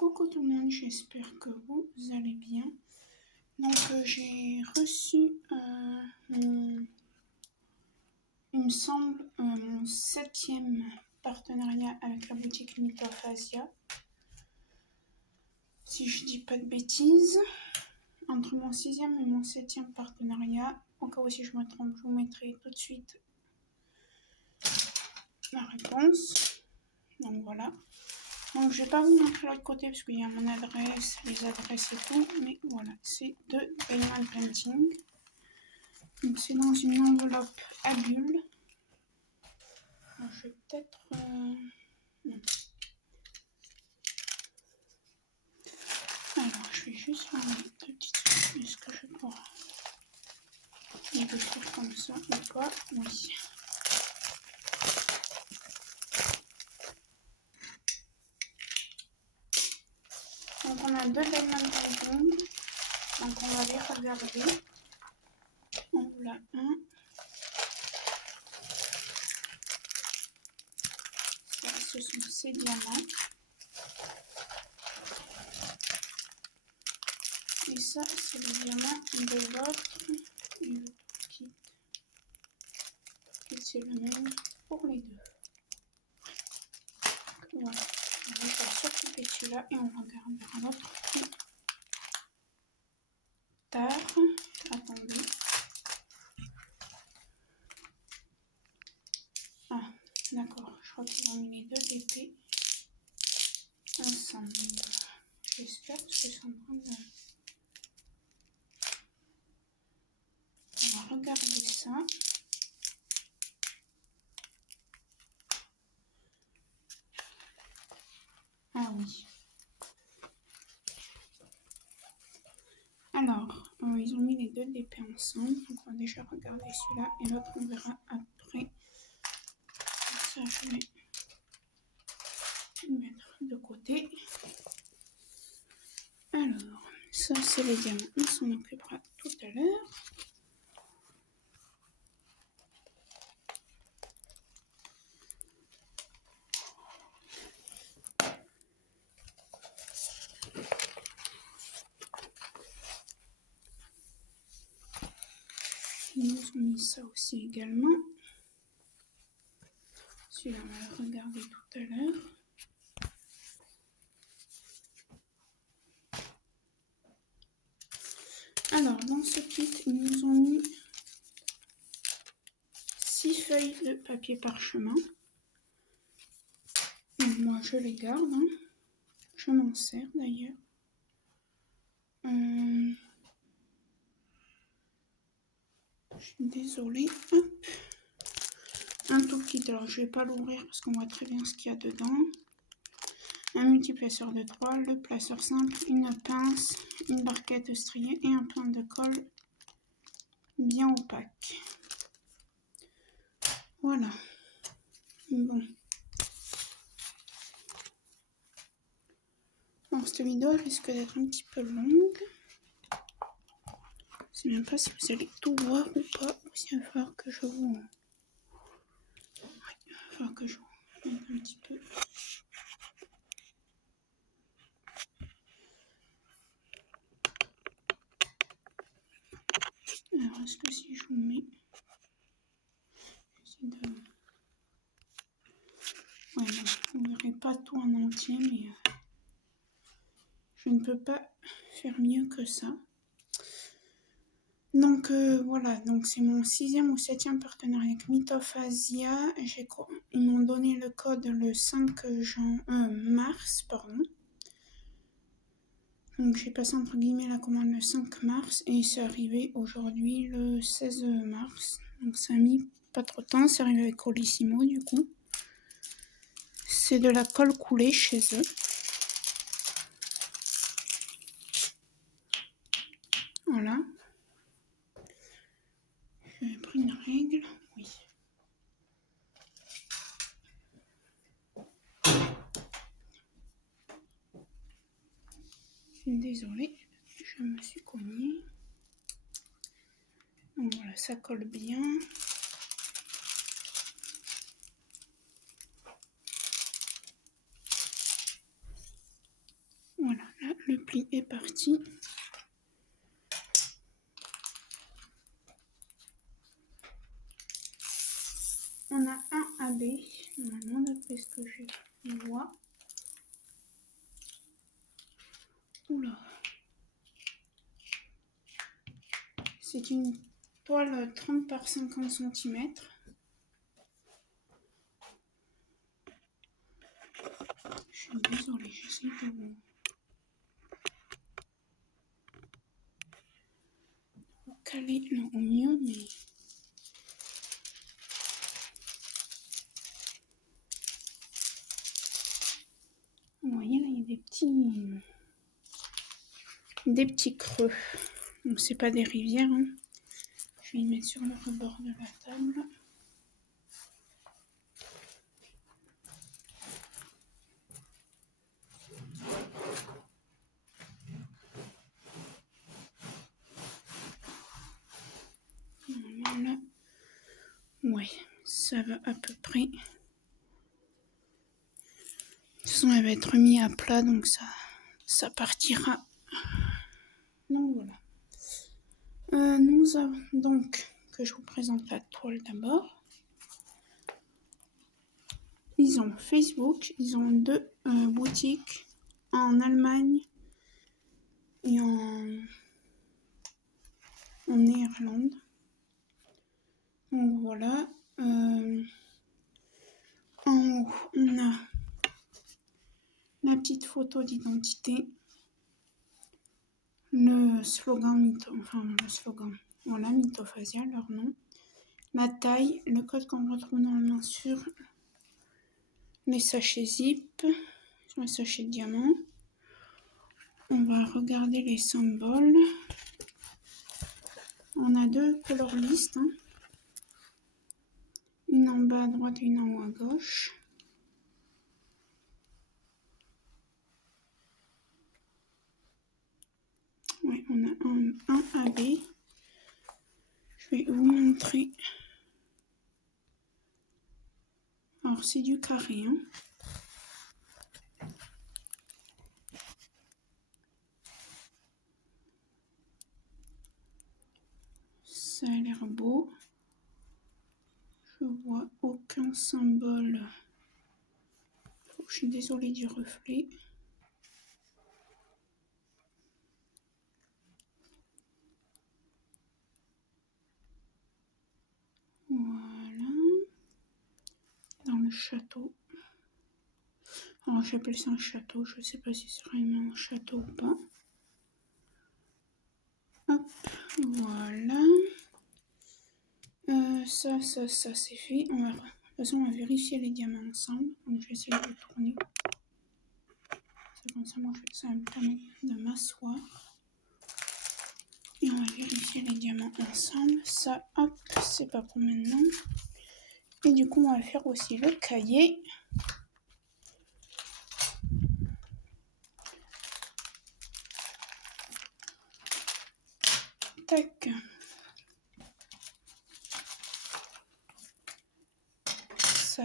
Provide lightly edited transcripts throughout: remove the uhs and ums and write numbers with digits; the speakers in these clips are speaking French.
Coucou tout le monde, j'espère que vous allez bien. Donc j'ai reçu, il me semble, mon 7e partenariat avec la boutique Myth of Asia. Si je dis pas de bêtises, entre mon 6e et mon 7e partenariat, au cas où si je me trompe, je vous mettrai tout de suite la réponse. Donc voilà. Donc je vais pas vous montrer l'autre côté parce qu'il y a mon adresse, les adresses et tout, mais voilà, c'est de Diamond Painting. Donc c'est dans une enveloppe à bulles. Alors, je vais peut-être... non. Alors je vais juste faire deux petites trucs. Est-ce que je peux les deux trucs comme ça ou pas? Oui. Donc on a deux Diamond Painting. Donc on va les regarder. En voilà un. Ça, ce sont ces diamants. Et ça, c'est le diamant de l'autre. Et le kit. Et c'est le même pour les deux. Voilà. On va s'occuper de celui-là et on regardera l'autre plus tard. Attendez. Ah, d'accord. Je crois qu'ils ont mis les deux DP ensemble. J'espère que c'est en train de... On va regarder ça. Ah oui. Alors, ils ont mis les deux DP ensemble. Donc on va déjà regarder celui-là et l'autre on verra après. Ça, je vais le mettre de côté. Alors, ça c'est les diamants. On s'en occupera tout à l'heure. Ils nous ont mis ça aussi également. Celui-là, on va le regarder tout à l'heure. Alors, dans ce kit, ils nous ont mis 6 feuilles de papier parchemin. Donc, moi, je les garde. Hein. Je m'en sers d'ailleurs. Je suis désolée. Hop. Un tout petit, alors je ne vais pas l'ouvrir parce qu'on voit très bien ce qu'il y a dedans. Un multiplaceur de 3, le placeur simple, une pince, une barquette striée et un plein de colle bien opaque. Voilà. Bon. Bon, cette vidéo risque d'être un petit peu longue. Je ne sais même pas si vous allez tout voir ou pas. Il va falloir que je vous... Il va falloir que je vous mette un petit peu... Alors, est-ce que si je vous mets... J'essaie de... Ouais, non, vous ne verrez pas tout en entier, mais... je ne peux pas faire mieux que ça. Donc voilà, donc c'est mon 6e ou 7e partenariat avec Myth of Asia. Ils m'ont donné le code le 5 mars. Pardon. Donc j'ai passé entre guillemets la commande le 5 mars et c'est arrivé aujourd'hui le 16 mars. Donc ça a mis pas trop de temps, c'est arrivé avec Colissimo du coup. C'est de la colle coulée chez eux. Voilà. J'ai pris une règle, oui. Désolée, je me suis cognée. Donc voilà, ça colle bien. le pli est parti. On a un AB, normalement d'après ce que je vois. Oula. C'est une toile 30 par 50 cm. Je suis désolée, j'essaie de vous caler là au mieux, mais... Vous voyez là, il y a des petits creux. Donc c'est pas des rivières. Hein. Je vais les mettre sur le rebord de la table. Voilà. Ouais, ça va à peu près. De toute façon, elle va être mise à plat, donc ça partira. Donc voilà. Nous avons donc, que je vous présente la toile d'abord. Ils ont Facebook, ils ont 2 boutiques en Allemagne et en Irlande. Donc voilà. En haut, on a la petite photo d'identité, le slogan, voilà, Mythophasia, leur nom, la taille, le code qu'on retrouve normalement sur les sachets zip, sur les sachets de diamants. On va regarder les symboles. On a 2 color listes, hein. Une en bas à droite et une en haut à gauche. Ouais, on a un AB. Je vais vous montrer. Alors c'est du carré, hein. Ça a l'air beau. Je vois aucun symbole. Je suis désolée du reflet. Voilà. Dans le château. Alors j'appelle ça un château. Je ne sais pas si c'est vraiment un château ou pas. Hop, voilà. Ça c'est fait. De toute façon, on va vérifier les diamants ensemble. Donc je vais essayer de tourner. C'est comme ça, moi, ça va me permettre de m'asseoir. Et on va vérifier les diamants ensemble. Ça, hop, c'est pas pour maintenant. Et du coup, on va faire aussi le cahier. Tac.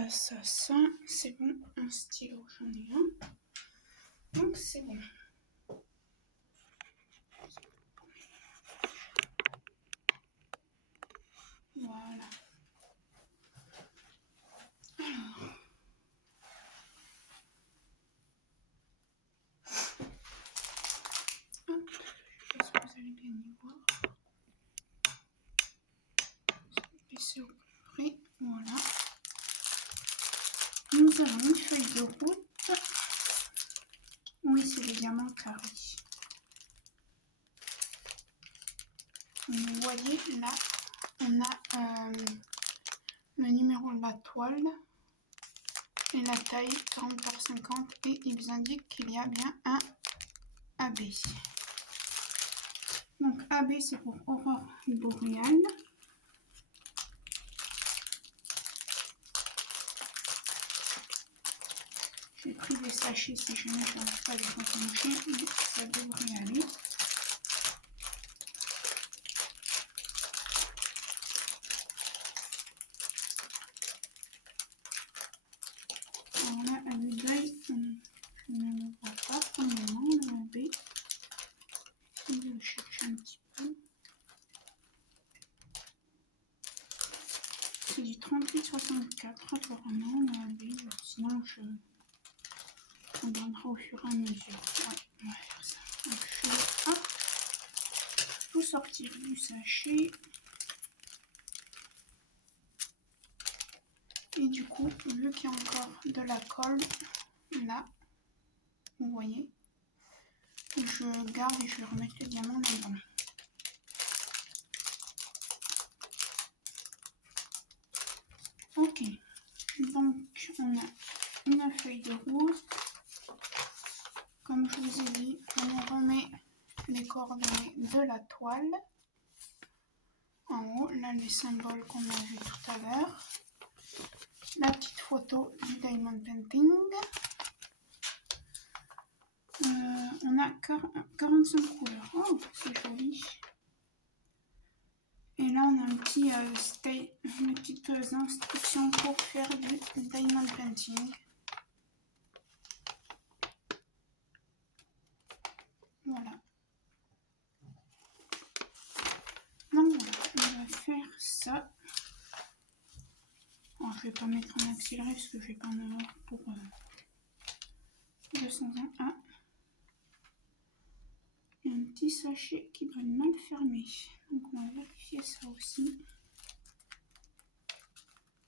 Ça, c'est bon. Un stylo, j'en ai un. Donc, c'est bon. Voilà. Alors. Hop. J'espère que vous allez bien y voir. Et c'est au près. Voilà. Nous avons une feuille de route. Oui, c'est les diamants carrés. Vous voyez là, on a le numéro de la toile et la taille 40 par 50 et il vous indique qu'il y a bien un AB. Donc AB c'est pour aurore boréale. J'ai pris des sachets si jamais je n'arrive pas à les enclencher, mais ça devrait aller. Alors là, à vue d'œil, je ne le vois pas pour le moment, le AB. 38,64 apparemment. Sinon, on regardera au fur et à mesure. Ouais, on va faire ça. Donc, je vais tout sortir du sachet. Et du coup, vu qu'il y a encore de la colle, là, vous voyez, je garde et je vais remettre le diamant là-dedans. Ok, donc on a une feuille de route. Comme je vous ai dit, on remet les coordonnées de la toile. En haut, là les symboles qu'on a vu tout à l'heure. La petite photo du diamond painting. On a 45 couleurs. Oh, c'est joli. Et là, on a une petite instruction pour faire du diamond painting. Voilà. Donc voilà, on va faire ça. Alors, je vais pas mettre en accéléré parce que je vais pas en avoir pour 201. Et un petit sachet qui doit être mal fermé. Donc on va vérifier ça aussi.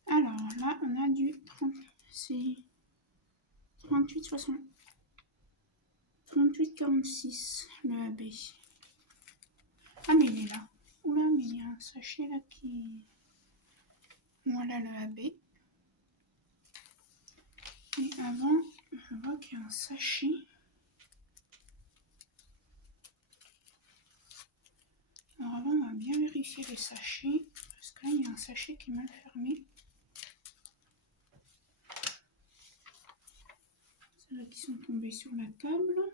Alors là, on a du 30, c'est 38,60. 38,46 le AB. Ah mais il est là. Oula, mais il y a un sachet là qui... Voilà le AB. Et avant, je vois qu'il y a un sachet. Alors avant, on va bien vérifier les sachets. Parce que là, il y a un sachet qui est mal fermé. Ceux-là qui sont tombés sur la table.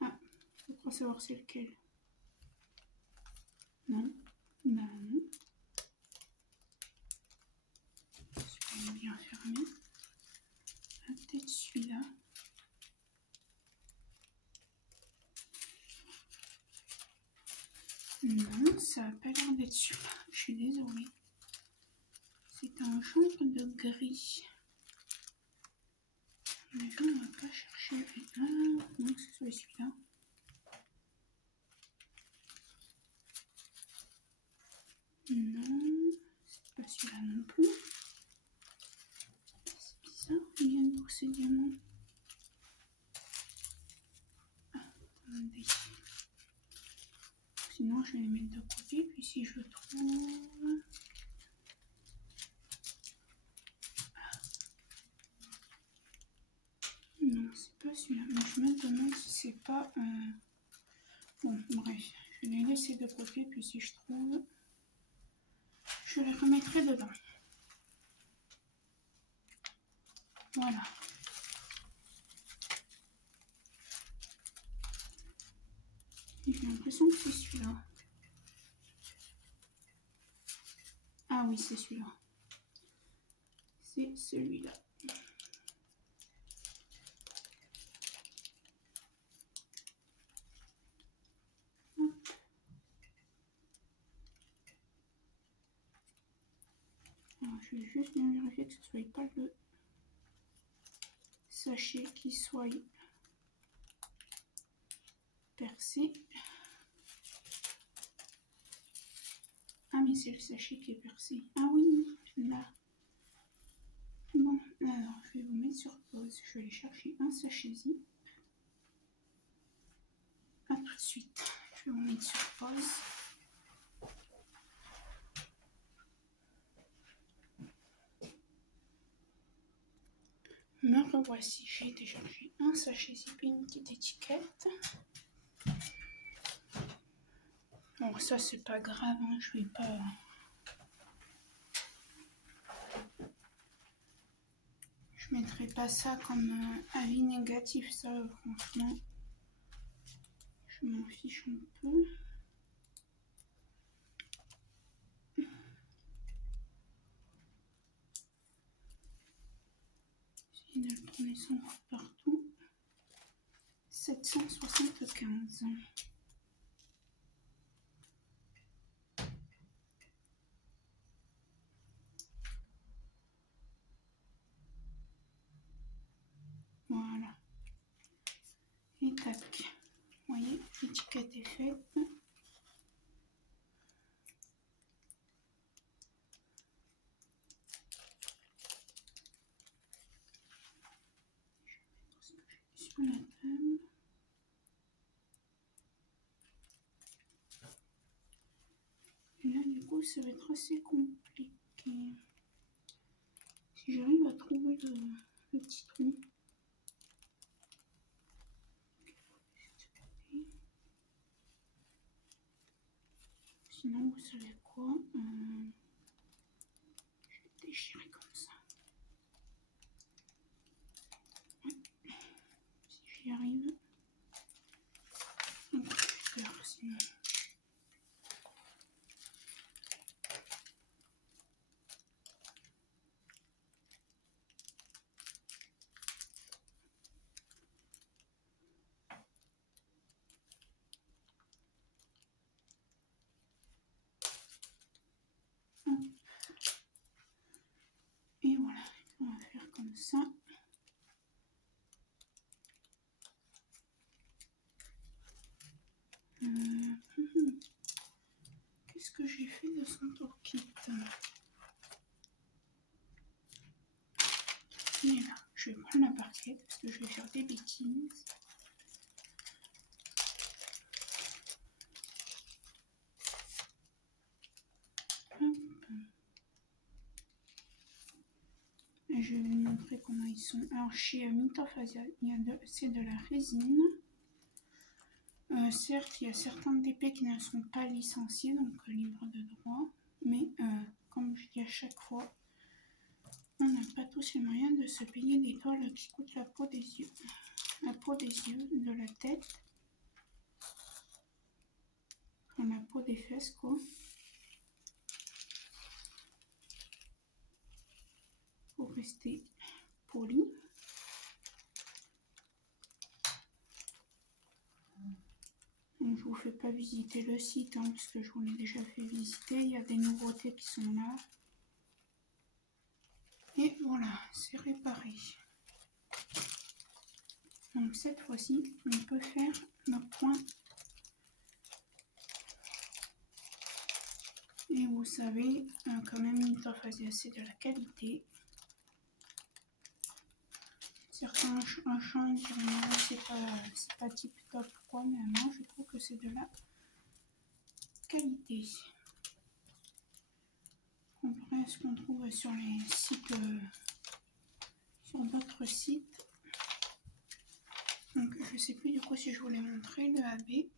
Ah, je crois savoir c'est lequel. Non. Ben non. Celui-là est bien fermé. Ah, peut-être celui-là. Non, ça n'a pas l'air d'être celui-là. Je suis désolée. C'est un genre de gris. Mais je ne vais pas chercher. Ah, non, c'est celui-là. Non, c'est pas celui-là non plus. C'est bizarre, il vient de pousser le diamant. Ah, attendez. Sinon, je vais les mettre de côté, puis si je le trouve... Non, c'est pas celui-là. Mais je me demande si c'est pas... Bon, bref, je vais les laisser de côté, puis si je trouve... Je les remettrai dedans. Voilà. J'ai l'impression que c'est celui-là. Ah oui, c'est celui-là. C'est celui-là. Alors, je vais juste bien vérifier que ce ne soit pas le sachet qui soit percé. Ah mais c'est le sachet qui est percé. Ah oui, là. Bon, alors je vais vous mettre sur pause. Je vais aller chercher un sachet zip. A tout de suite. Je vais vous mettre sur pause. Me revoici. J'ai été chercher un sachet zip et une petite étiquette. Bon, ça c'est pas grave, hein, je vais pas... Je mettrai pas ça comme avis négatif, ça franchement. Je m'en fiche un peu. J'essaie de le tourner sans partout. 775. l'étiquette est faite. Sur la table. Et là, du coup, ça va être assez compliqué. Si j'arrive à trouver le petit trou. Sinon, vous savez quoi, je vais déchirer comme ça. Ouais. Si j'y arrive. Donc, j'ai peur sinon. Et voilà, on va faire comme ça. Qu'est-ce que j'ai fait de son toolkit? Et là, je vais prendre la parquette parce que je vais faire des bêtises. Et je vais vous montrer comment ils sont. Alors chez Mintorfasia, c'est de la résine. Certes, il y a certains DP qui ne sont pas licenciés, donc libres de droit. Mais comme je dis à chaque fois, on n'a pas tous les moyens de se payer des toiles qui coûtent la peau des yeux. La peau des yeux, de la tête. Enfin, la peau des fesses, quoi. Pour rester poli. Donc, je vous fais pas visiter le site, hein, parce que je vous l'ai déjà fait visiter. Il y a des nouveautés qui sont là. Et voilà, c'est réparé. Donc cette fois-ci, on peut faire nos points. Et vous savez, quand même, Mintorfasia, c'est de la qualité. Certains champs diraient c'est pas tip top quoi, mais moi je trouve que c'est de la qualité. Comparé à ce qu'on trouve sur les sites, sur d'autres sites. Donc je sais plus du coup si je vous l'ai montré, le AB.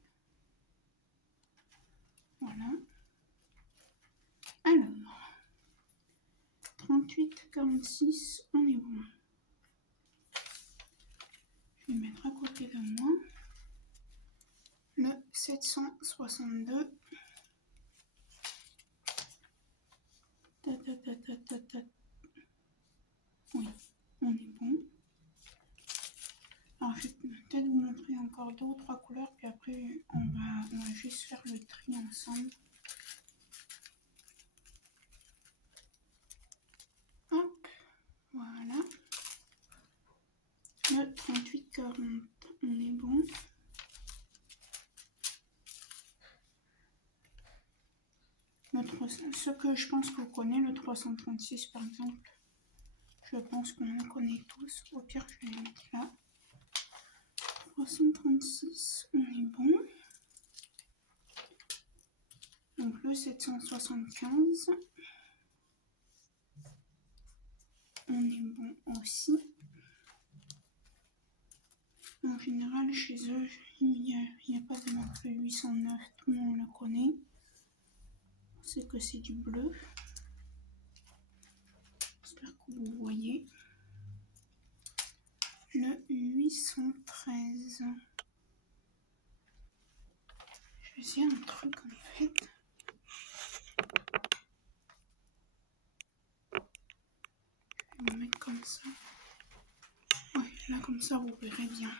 Voilà. Alors, 38,46, on est bon. Je vais mettre à côté de moi le 762. Oui, on est bon. Alors, je vais peut-être vous montrer encore 2 ou 3 couleurs, puis après, on va juste faire le tri ensemble. Hop, voilà. Le 38,40, on est bon. Ce que je pense que vous connaissez, le 336 par exemple. Je pense qu'on en connaît tous. Au pire, je vais les mettre là. 336, on est bon. Donc le 775, on est bon aussi. En général, chez eux, il n'y a pas de marque 809, tout le monde le connaît. C'est que c'est du bleu. J'espère que vous voyez. Le 813. Je vais essayer un truc en fait. Je vais le mettre comme ça. Ouais, là comme ça vous verrez bien.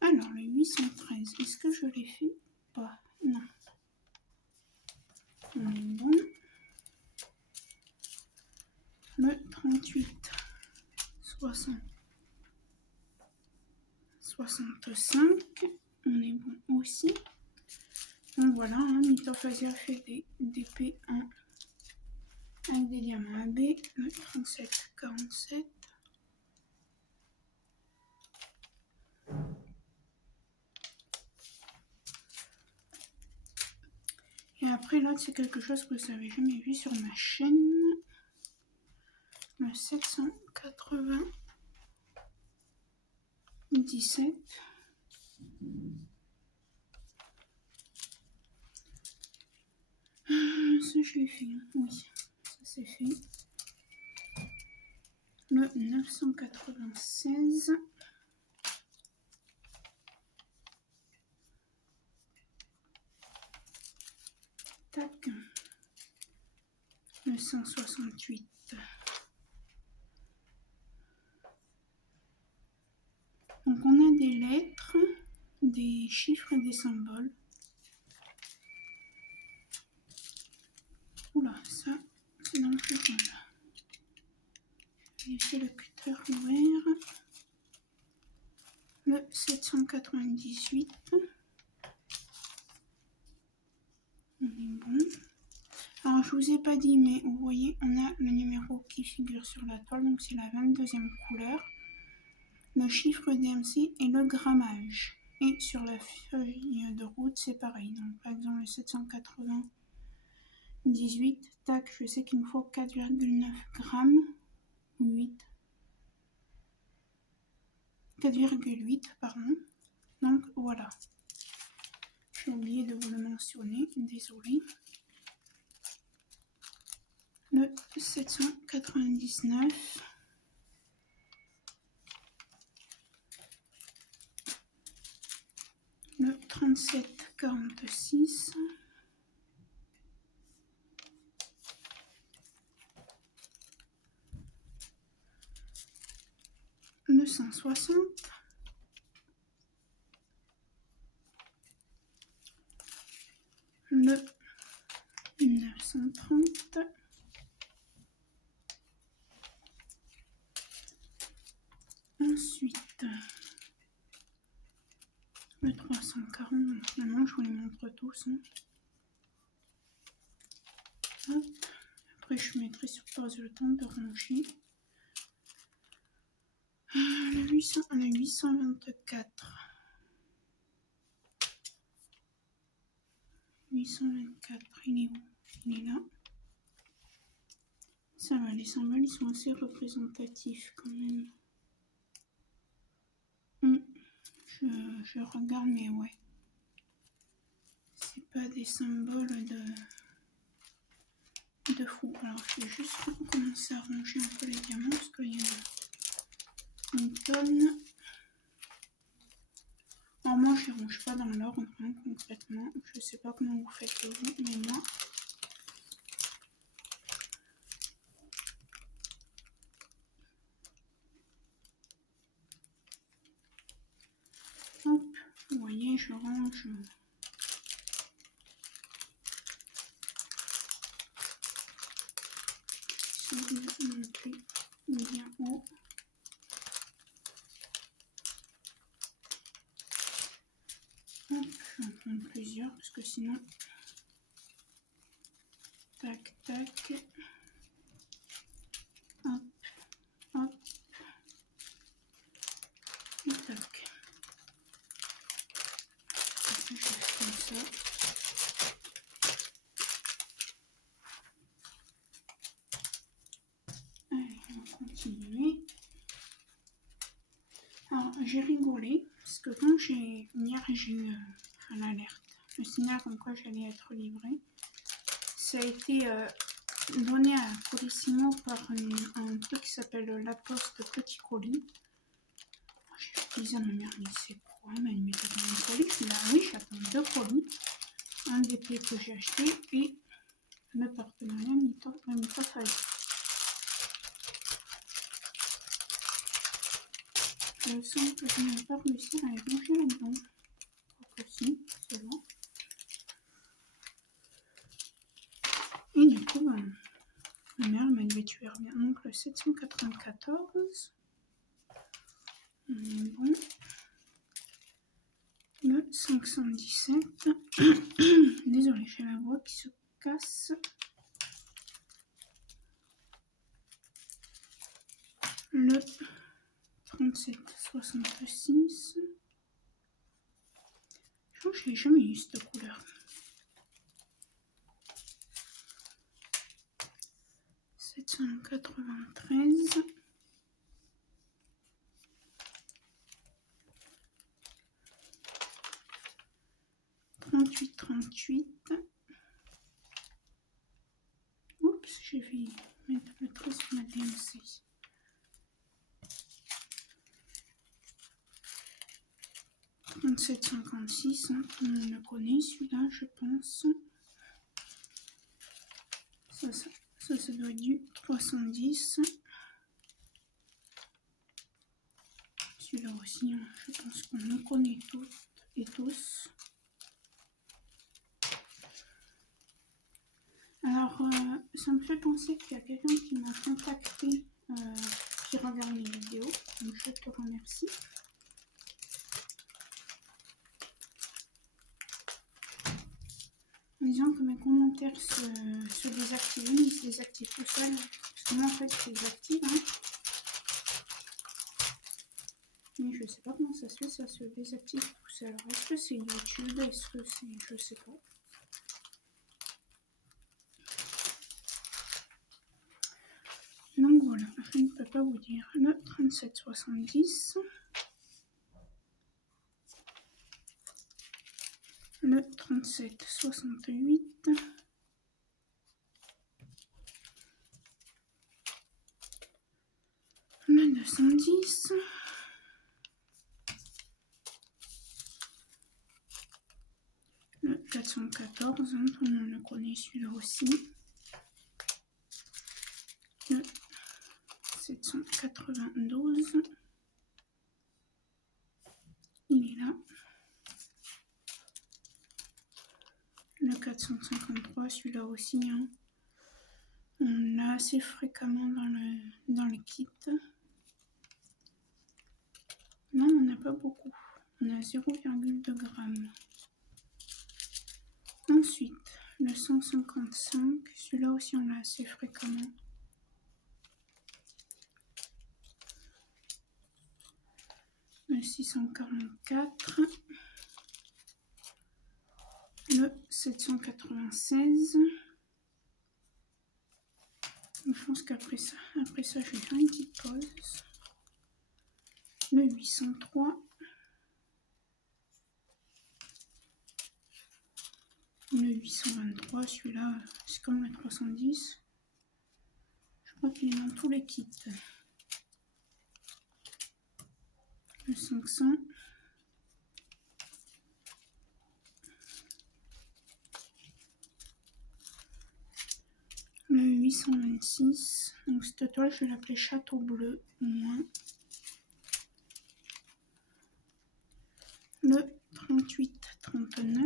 Alors le 813, est-ce que je l'ai fait? Pas, non. On est bon. Le 38, 65. on est bon aussi. Donc voilà, hein, Mythophasia fait des P1 avec des diamants AB, le 37-47. Et après là, c'est quelque chose que vous n'avez jamais vu sur ma chaîne. Le 797. Ça je l'ai fait, hein. Oui, ça c'est fait. Le 996. Tac. Le 168. Donc on a des lettres, des chiffres et des symboles. Oula, ça c'est dans le cutter. J'ai laissé le cutter ouvert. Le 798. On est bon. Alors je vous ai pas dit, mais vous voyez, on a le numéro qui figure sur la toile, donc c'est la 22e couleur. Le chiffre DMC et le grammage. Et sur la feuille de route, c'est pareil. Donc par exemple le 798, tac, je sais qu'il me faut 4,9 grammes, 4,8 pardon. Donc voilà. J'ai oublié de vous le mentionner, désolé. Le 799. Le 3746. Le 160. Le 930. Ensuite, le 340. Finalement, je vous les montre tous. Hein. Hop. Après, je mettrai sur pause le temps de ranger. Le 800, on a 824. 824, il est où? Il est là. Ça va, les symboles, ils sont assez représentatifs quand même. Je regarde, mais ouais. C'est pas des symboles de fou. Alors, je vais juste commencer à ranger un peu les diamants parce qu'il y en a une tonne. Alors, moi, je les range pas dans l'ordre, hein, concrètement. Je sais pas comment vous faites vous, mais moi. Hop, vous voyez, je range. Ça vous montrer bien haut. Hop, je vais en prendre plusieurs parce que sinon. Tac, tac. Hop, hop. Et tac. Après, je fais comme ça. Allez, on va continuer. Alors, j'ai rigolé parce que quand hier j'ai eu l'alerte, le signal comme quoi j'allais être livrée, ça a été donné à Colissimo par un truc qui s'appelle La Poste Petit Colis. J'ai dit à ma mère, mais c'est quoi? Elle m'a dit, mais t'attends un colis? Je dis, ah oui, j'attends 2 colis. Un des pieds que j'ai acheté et le partenariat Mythophasia. Je sens que je n'ai pas réussi à les ranger là-dedans. Quoique si, c'est bon. Et du coup, ma mère m'a dit, tu verras bien. Donc le 794. On est bon. le 517. Désolée, j'ai la voix qui se casse. Le 3766. Je crois que je n'ai jamais eu cette couleur. 793. 38. Oups, j'ai fait mettre le 13 sur ma DMC. 3756, hein, tout le monde le connaît celui-là, je pense. Ça doit être du 310. Celui-là aussi, hein, je pense qu'on le connaît toutes et tous. Alors, ça me fait penser qu'il y a quelqu'un qui m'a contacté, qui regarde mes vidéos, donc je te remercie. En disant que mes commentaires se désactivent, mais ils se désactivent tout seul. Parce que moi, en fait, je les active. Hein. Mais je sais pas comment ça se fait, ça se désactive tout seul. Alors, est-ce que c'est YouTube? Est-ce que c'est... Je sais pas. Donc voilà, je ne peux pas vous dire. Le 3770. Le 3768. Le 210. Le 414, hein, tout le monde le connaît celui-là aussi. Le 792. Il est là. Le 453, celui-là aussi, hein. On l'a assez fréquemment dans le kit. Non, on n'a pas beaucoup. On a 0,2 grammes. Ensuite, le 155, celui-là aussi on l'a assez fréquemment. Le 644. Le 796. Je pense qu'après ça, je vais faire une petite pause. Le 803. Le 823, celui-là, c'est comme le 310. Je crois qu'il est dans tous les kits. Le 500. Le 826. Donc cette toile, je vais l'appeler Château Bleu au moins. Le 3839.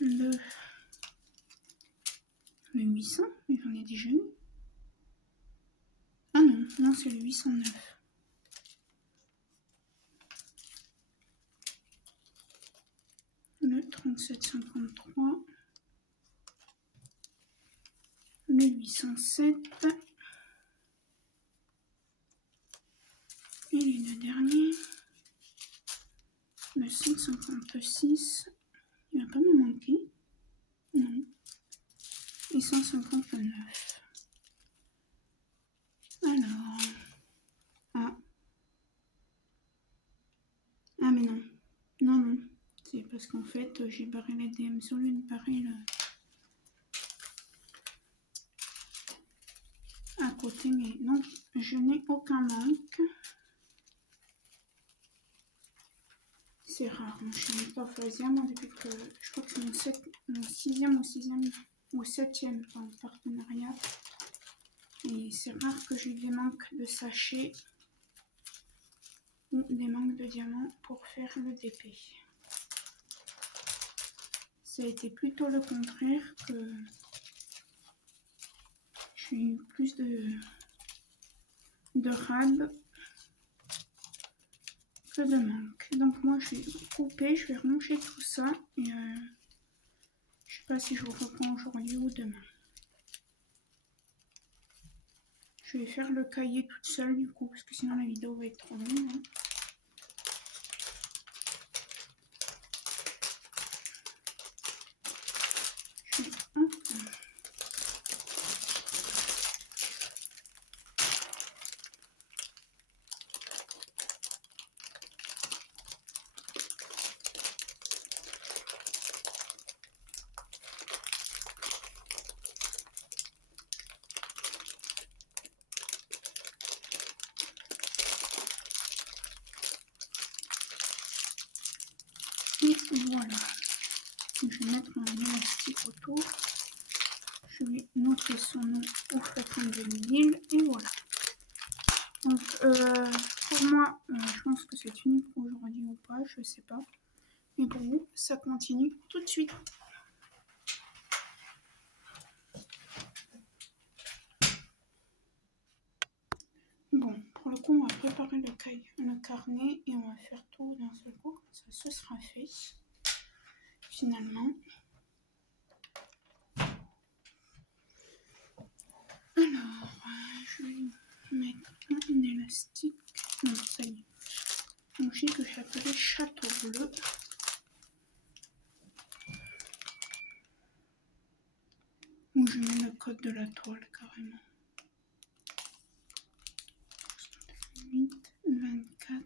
Le 800, mais j'en ai déjà eu. Ah non, non c'est le 809. Le 3753. Le 807. Et les deux derniers. Le 156. Il va pas me manquer. Non. Et 159. Alors. Ah mais non. Non. C'est parce qu'en fait, j'ai barré les DM sur lieu de barrer à côté. Mais non, je n'ai aucun manque. C'est rare, hein. Je suis même pas phasière, moi, depuis que je crois que c'est mon 6e ou 7e partenariat. Et c'est rare que j'ai des manques de sachets ou des manques de diamants pour faire le DP. Ça a été plutôt le contraire, que j'ai eu plus de rab peu de manque. Donc moi je vais couper, je vais ranger tout ça et je sais pas si je vous reprends aujourd'hui ou demain. Je vais faire le cahier toute seule du coup parce que sinon la vidéo va être trop longue. Hein. Et voilà. Je vais mettre mon élastique autour. Je vais noter son nom au flacon de l'huile et voilà. Donc pour moi, je pense que c'est fini pour aujourd'hui ou pas, je sais pas. Mais pour vous, ça continue tout de suite. Bon, pour le coup, on va préparer le carnet et on va faire tout d'un seul coup. Ça, ce sera fait. Finalement. Alors, je vais mettre un élastique. Non, ça y est. Donc, j'ai que j'ai appelé Château Bleu. Où je mets le code de la toile carrément. 8, 24.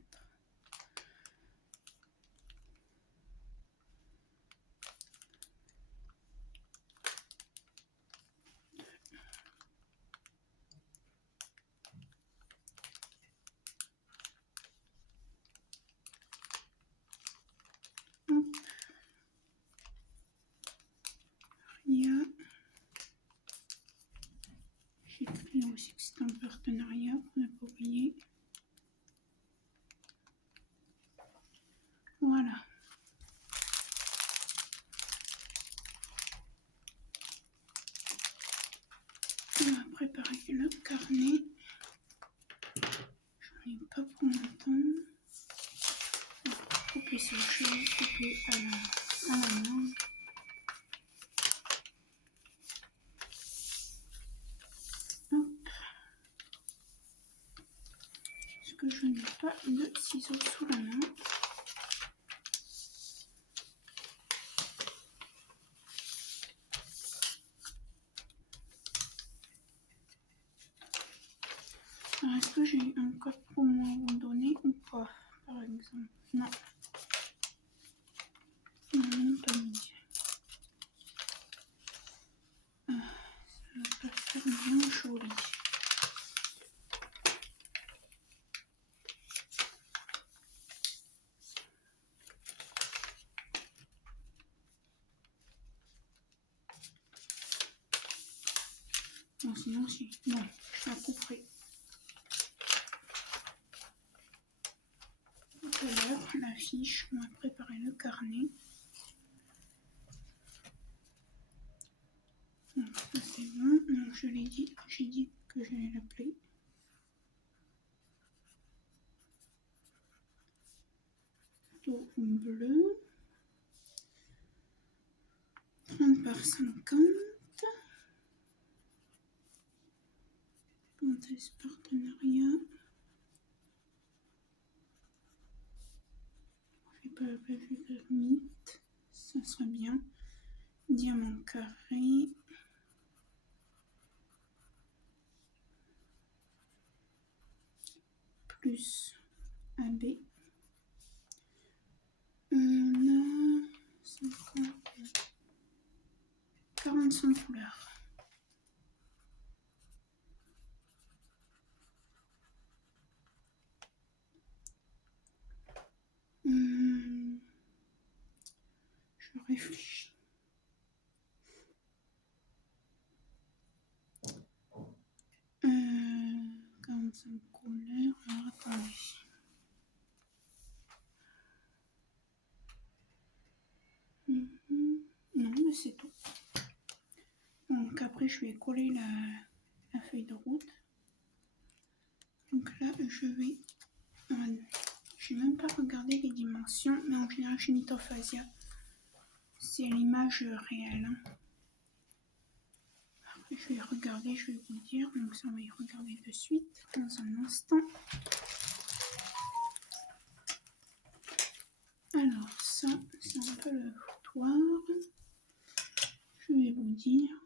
J'ai écrit aussi que c'est un partenariat, on n'a pas oublié. Voilà. On va préparer le carnet. J'en ai pas pour longtemps. Couper ce que je vais couper à la main. Parce que je n'ai pas de ciseaux sous la main. Alors, est-ce que j'ai un code promo à vous donner ou pas, par exemple? Non. Non, pas mis. Ça va pas faire bien joli. Non, sinon si. Bon, je la couperai. Tout à l'heure, la fiche, on va préparer le carnet. Donc ça c'est bon. Donc je l'ai dit, j'ai dit que j'allais l'appeler. Tout bleu. 30 par 50. Parenthèse partenariat. Je n'ai pas vu mythe. Ça serait bien. Diamant carré. Plus AB. On a 45 couleurs. Je réfléchis. 45 couleurs. Alors attendez. Non, mais c'est tout. Donc après, je vais coller la feuille de route. Donc là, je vais Je n'ai même pas regardé les dimensions, mais en général chez Nitophasia, c'est l'image réelle. Après, je vais regarder, je vais vous dire. Donc ça, on va y regarder de suite, dans un instant. Alors ça, c'est un peu le foutoir. Je vais vous dire.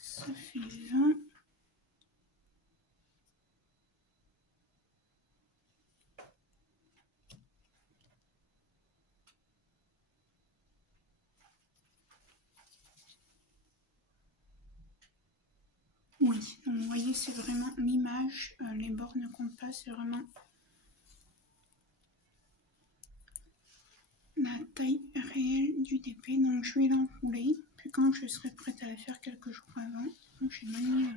Ça fait 20. Oui, donc vous voyez, c'est vraiment l'image. Les bords ne comptent pas, c'est vraiment la taille réelle du DP. Donc je vais l'enrouler. Puis quand je serai prête à la faire quelques jours avant, donc j'ai manié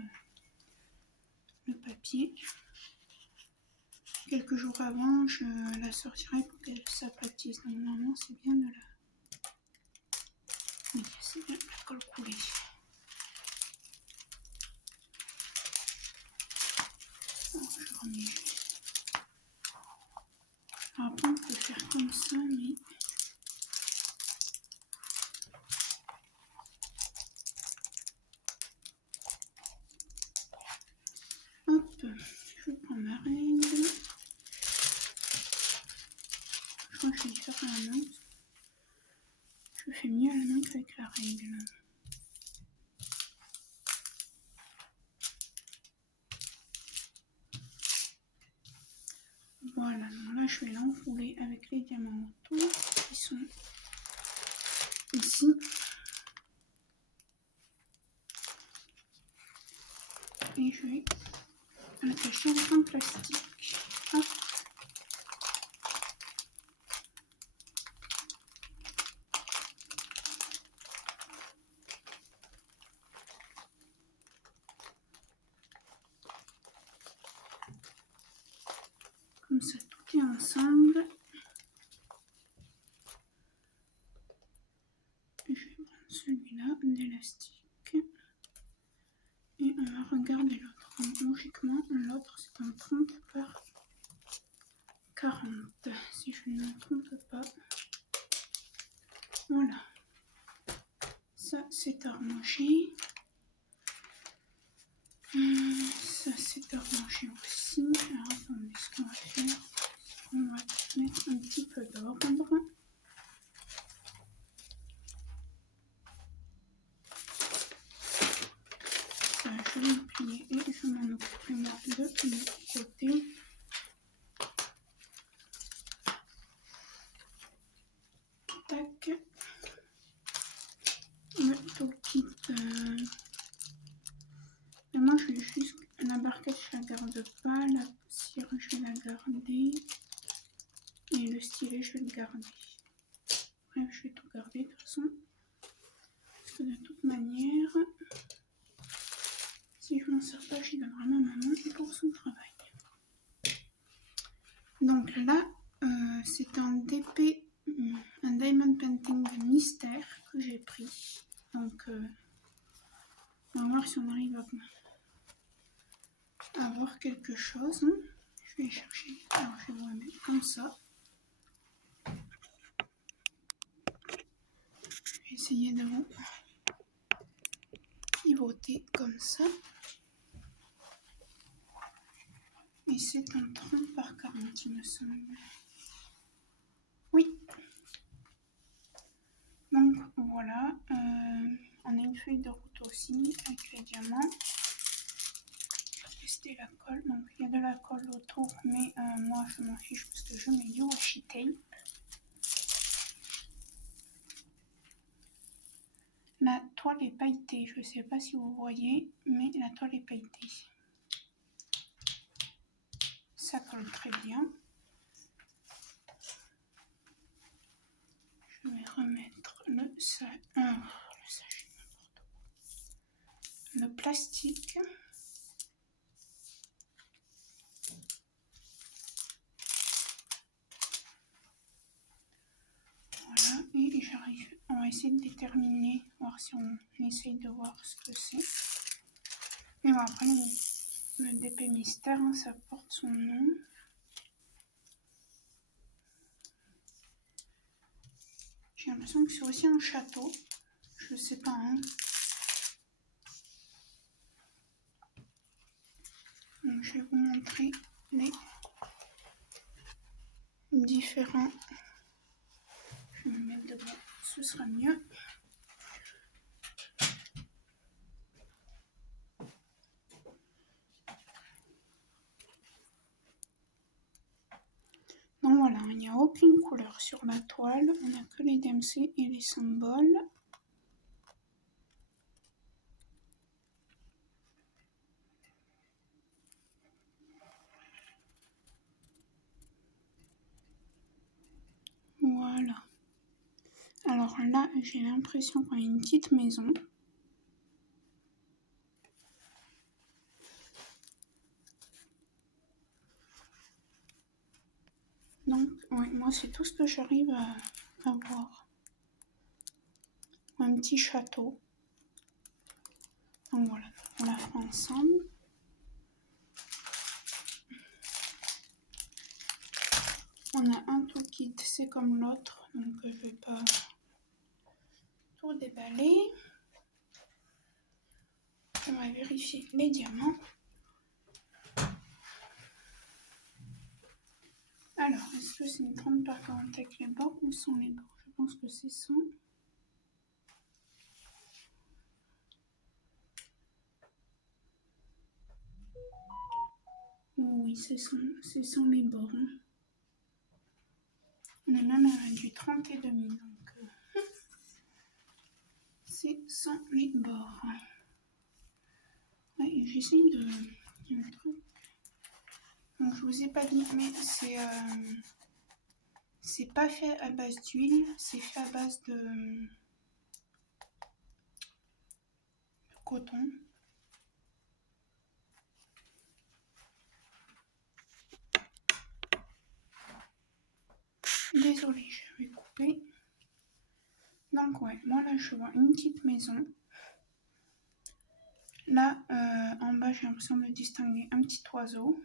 le papier. Quelques jours avant, je la sortirai pour qu'elle s'aplatisse. Donc normalement, c'est bien de la... Oui, c'est bien la colle coulée. Alors, je remets. Alors après, on peut faire comme ça, mais... Hop, je prends ma règle. Je crois que je vais faire à la main. Je fais mieux à la main qu'avec la règle. Voilà, donc là je vais l'enrouler avec les diamants autour qui sont ici. Et je vais l'attacher avec un plastique. Hop. Comme ça, tout est ensemble. Et je vais prendre celui-là d'élastique. Et on va regarder l'autre. Logiquement, l'autre c'est un 30 par 40. Si je ne me trompe pas. Voilà. Ça, c'est harmoché. Ça, c'est harmoché aussi. Alors, attendez, ce qu'on va faire, on va mettre un petit peu d'ordre. Ça, je vais le plier et je m'en occuperai moi de l'autre côté. Tac. Le toolkit. Moi, je vais juste... La barquette, je la garde pas. La cire, je vais la garder. Et le stylet, je vais le garder. Bref, je vais tout garder de toute façon. Parce que de toute manière, si je m'en sers pas, j'y donnerai à ma maman pour son travail. Donc là, c'est un DP, un Diamond Painting Mystère que j'ai pris. Donc, on va voir si on arrive à voir quelque chose. Je vais chercher. Alors, je vais vous la mettre comme ça. Je vais essayer de vous pivoter comme ça. Et c'est un 30 par 40, il me semble. Oui. Donc voilà, on a une feuille de route aussi avec les diamants. Je vais tester la colle. Donc il y a de la colle autour, mais moi je m'en fiche parce que je mets du washi tape. La toile est pailletée, je ne sais pas si vous voyez, mais la toile est pailletée. Ça colle très bien. Je vais remettre le sachet, le plastique. Voilà, et j'arrive. On va essayer de déterminer, voir si on essaye de voir ce que c'est. Et bon, après, le DP Mystère, hein, ça porte son nom. J'ai l'impression que c'est aussi un château. Je sais pas, hein. Donc, je vais vous montrer les différents. Je vais me mettre devant, ce sera mieux. Donc voilà, il n'y a aucune couleur sur la toile, on n'a que les DMC et les symboles. Voilà. Alors là, j'ai l'impression qu'on a une petite maison. Donc, ouais, moi, c'est tout ce que j'arrive à voir. Un petit château. Donc voilà, on la fera ensemble. On a un tout kit, c'est comme l'autre, donc je vais pas tout déballer. On va vérifier les diamants. Alors, est-ce que c'est une 30 par 40 avec les bords ou sans les bords? Je pense que c'est sans. Oui, c'est sans les bords. Hein. On est même à du 30,5, donc c'est sans les bords. Ouais, j'essaye de... un truc. Donc, je vous ai pas dit, mais c'est pas fait à base d'huile, c'est fait à base de coton. Désolée, je vais couper. Donc ouais, moi là je vois une petite maison. Là en bas j'ai l'impression de distinguer un petit oiseau.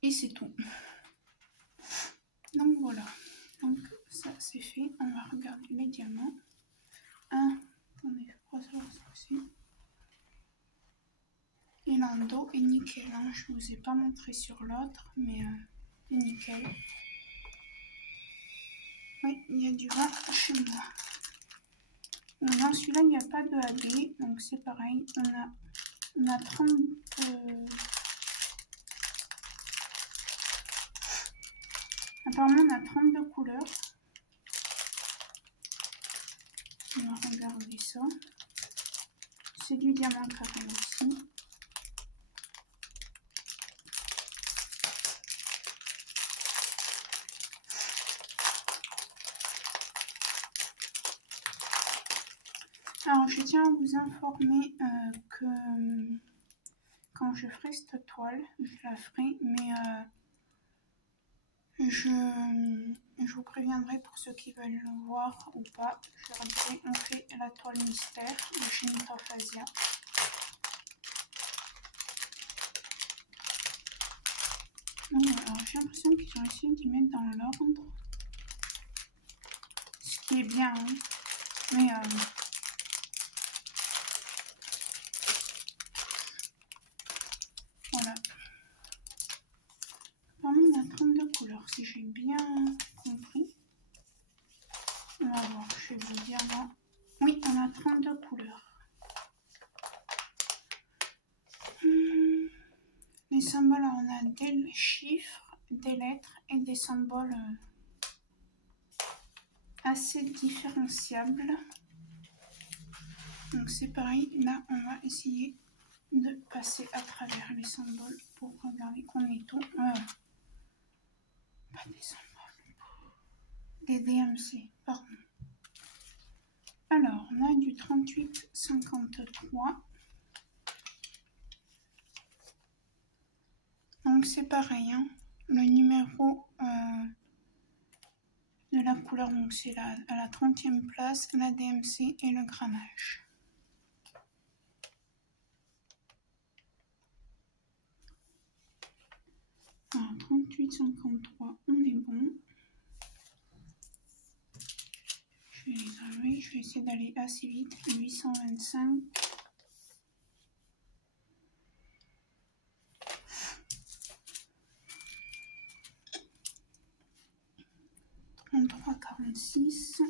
Et c'est tout. Donc voilà. Donc ça c'est fait. On va regarder les diamants. Attendez, je crois ça aussi. Et l'endo est nickel. Hein. Je vous ai pas montré sur l'autre, mais nickel. Oui, il y a du vent chez moi. Dans celui-là, il n'y a pas de AB, donc c'est pareil. On a 30... Apparemment, on a 32 couleurs. On va regarder ça. C'est du diamant carré aussi. Alors, je tiens à vous informer que quand je ferai cette toile, je la ferai, mais je vous préviendrai pour ceux qui veulent le voir ou pas. Je leur dirai, on fait la toile mystère de chez Nitophasia. Donc, alors j'ai l'impression qu'ils ont essayé d'y mettre dans l'ordre. Ce qui est bien, hein. Mais voilà. Apparemment, on a 32 couleurs, si j'ai bien compris. On va voir, je vais vous dire là. Oui, on a 32 couleurs. Les symboles, on a des chiffres, des lettres et des symboles assez différenciables. Donc c'est pareil, là on va essayer de passer à travers les symboles pour regarder qu'on est tout. Pas des symboles, des DMC, pardon. Alors on a du 38,53. Donc c'est pareil, hein. Le numéro de la couleur, donc c'est à la 30e place, la DMC et le grammage. Alors 38,53, on est bon. Je vais les enlever, je vais essayer d'aller assez vite. 825. 33,46.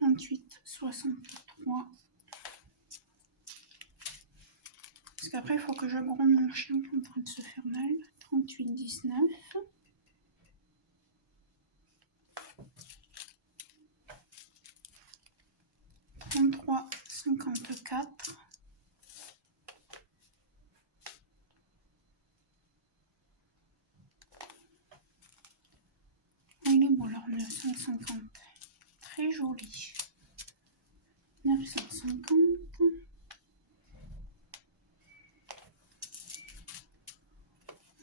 38,63. Parce qu'après, il faut que je gronde mon chien qui est en train de se faire mal. 38,19. 33,54. Il est beau alors, 950. Très joli. 950.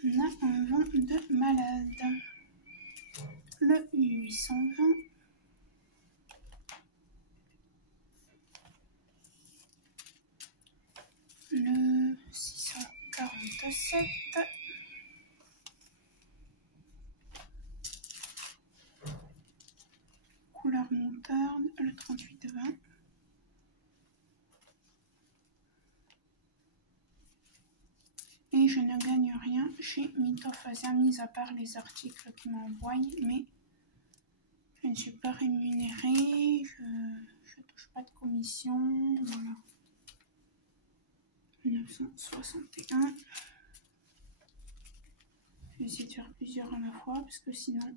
On a un vent de malade. Le 820. Le 647. Couleur moutarde, le 38,20. Et je ne gagne rien chez Mythophasia, mis à part les articles qu'ils m'envoient, mais je ne suis pas rémunérée, je ne touche pas de commission, voilà. 961. Je vais essayer de faire plusieurs à la fois, parce que sinon,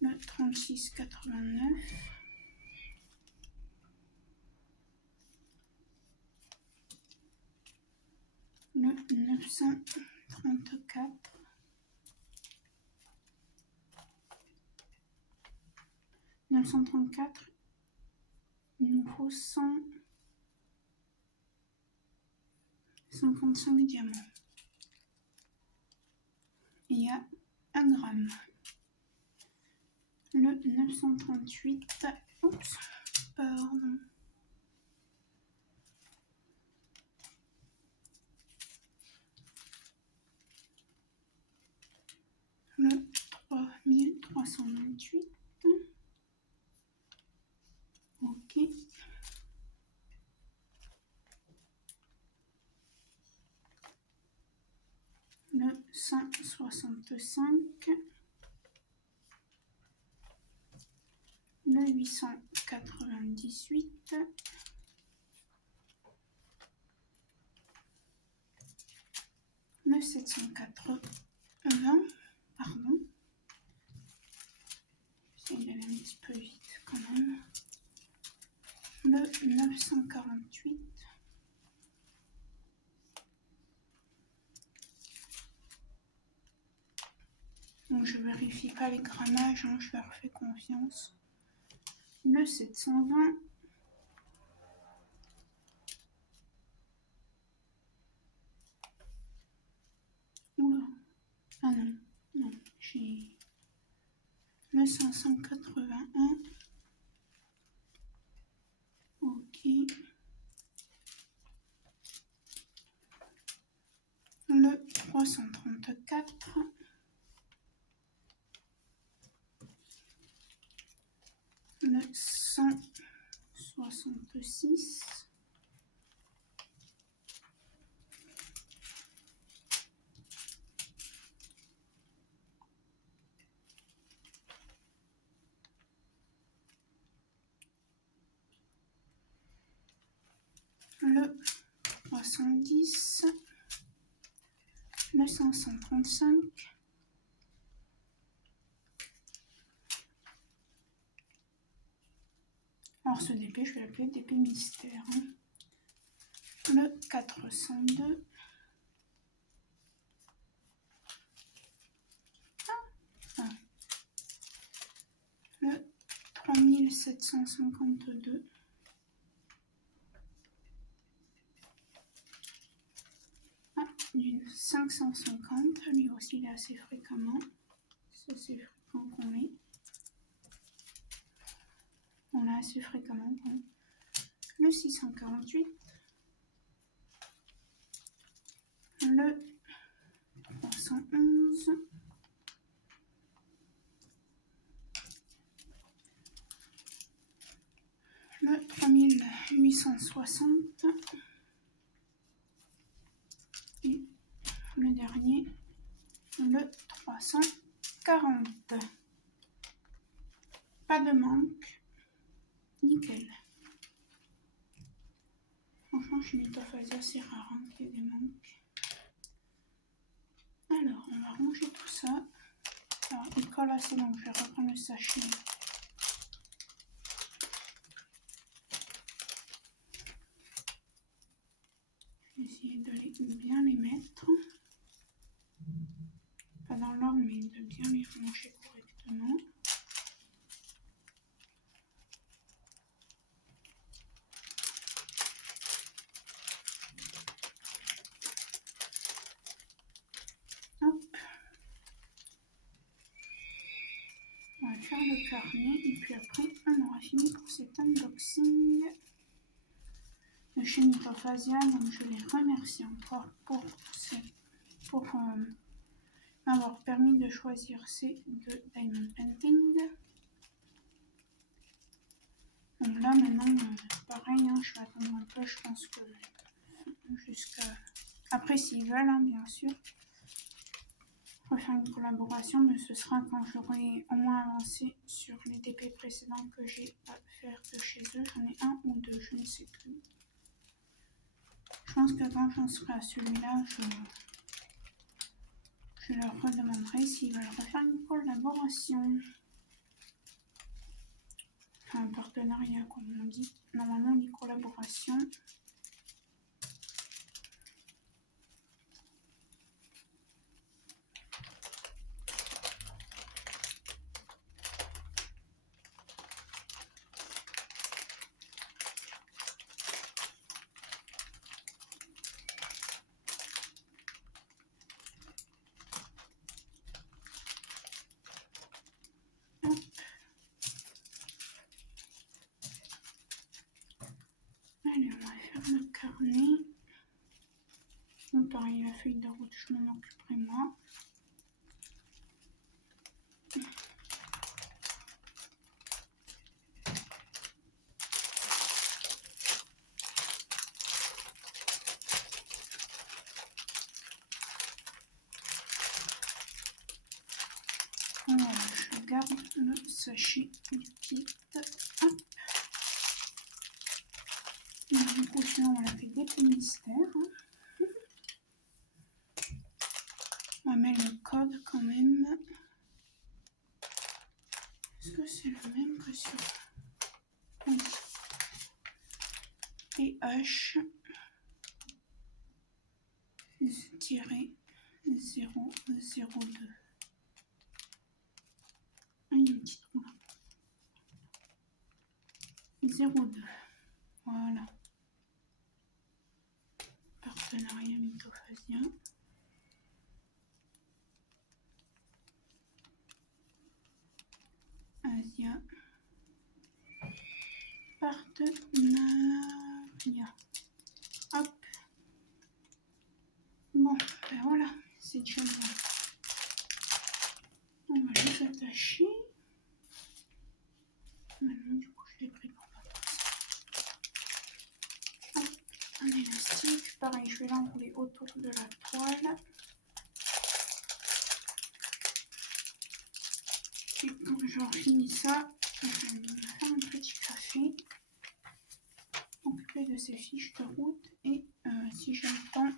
le 36,89. Le 934. Il nous faut 155 diamants. Il y a 1 gramme. Le 938. Oups, pardon. Le 3328. Ok. Le 165. Le 898. Le 780. Pardon. J'essaie d'aller un petit peu vite quand même. Le 948. Donc je vérifie pas les grammages, hein, je leur fais confiance. Le 720. Oula. Ah non, non, j'ai le 581. Ok. Le 334. Le 166. Le 310. Le 535. Alors ce DP, je vais l'appeler DP mystère. Hein. Le 402. Le 3752. d'une 550. Lui aussi, il est assez fréquemment. C'est assez fréquent qu'on met. On l'a assez fréquemment. Le 648. Le 311. Le 3860. Et le dernier, le 340. Pas de manque. Nickel. Franchement, chez Mythophasia, c'est rare qu'il y ait des manques. Alors, on va ranger tout ça. Alors, il colle assez, donc je vais reprendre le sachet. Je vais essayer de bien les mettre. Pas dans l'ordre, mais de bien les ranger correctement. Hop. On va faire le carnet et puis après on aura fini pour cet unboxing de chez Mythophasia. Donc je les remercie encore pour m'avoir permis de choisir ces deux Diamond Painting. Donc là maintenant pareil, je vais attendre un peu, je pense que jusqu'à après s'ils veulent bien sûr refaire une collaboration, mais ce sera quand j'aurai au moins avancé sur les DP précédents que j'ai à faire de chez eux. J'en ai un ou deux, je ne sais plus. Je pense que quand j'en serai à celui-là, je leur redemanderai s'ils veulent refaire une collaboration. Enfin, un partenariat, comme on dit. Normalement, une collaboration. Allez, on va faire le carnet. Donc, pareil, la feuille de route, je m'en occuperai moi. Voilà, je garde le sachet du kit. Hop. Et du coup, sinon, on l'a fait des petits mystères. On va mettre le code quand même. Est-ce que c'est le même que sur... Oui. Et H -002. Ah, il y a une petite roue là. 02. Voilà. Partenariat Mythophasia. Asia. Partenariat. Hop. Bon, ben voilà, c'est déjà bien. On va les attacher. Maintenant, du coup, je l'ai pris pour la place. Hop, un élastique. Pareil, je vais l'enrouler autour de la toile. Et quand j'aurai fini ça, je vais me faire un petit café. M'occuper de ces fiches de route et si j'ai le temps,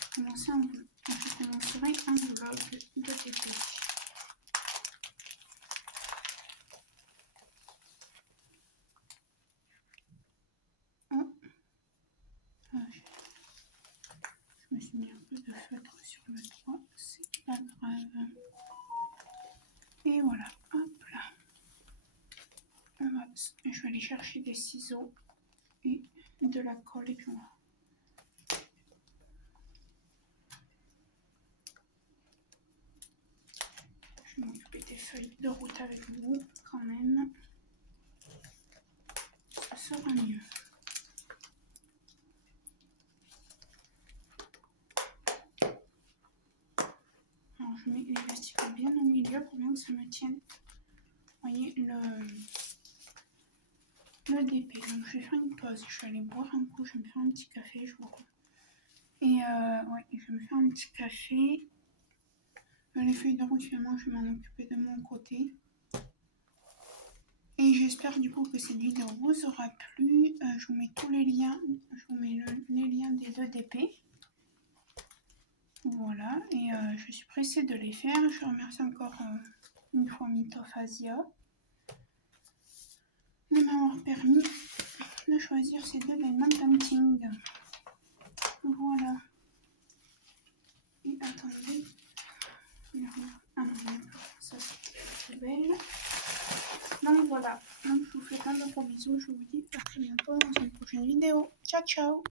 je commencerai un vlog de TP. Je me suis mis un peu de feutre sur le toit, c'est pas grave. Et voilà, hop là. Je vais aller chercher des ciseaux et de la colle et puis on va feuilles de route avec vous quand même. Ça sera mieux. Alors je mets les vestiges bien au milieu pour bien que ça me tienne. Vous voyez le DP. Donc je vais faire une pause. Je vais aller boire un coup. Je vais me faire un petit café. Je vous rends. Et ouais, je vais me faire un petit café. Les feuilles de route, finalement, je vais m'en occuper de mon côté. Et j'espère du coup que cette vidéo vous aura plu. Je vous mets tous les liens. Je vous mets les liens des 2 DP. Voilà. Et je suis pressée de les faire. Je remercie encore une fois Mythophasia de m'avoir permis de choisir ces 2 Diamond Painting. Voilà. Et attendez. Ah non, ça c'est belle. Donc voilà, donc je vous fais plein de gros bisous, je vous dis à très bientôt dans une prochaine vidéo. Ciao ciao.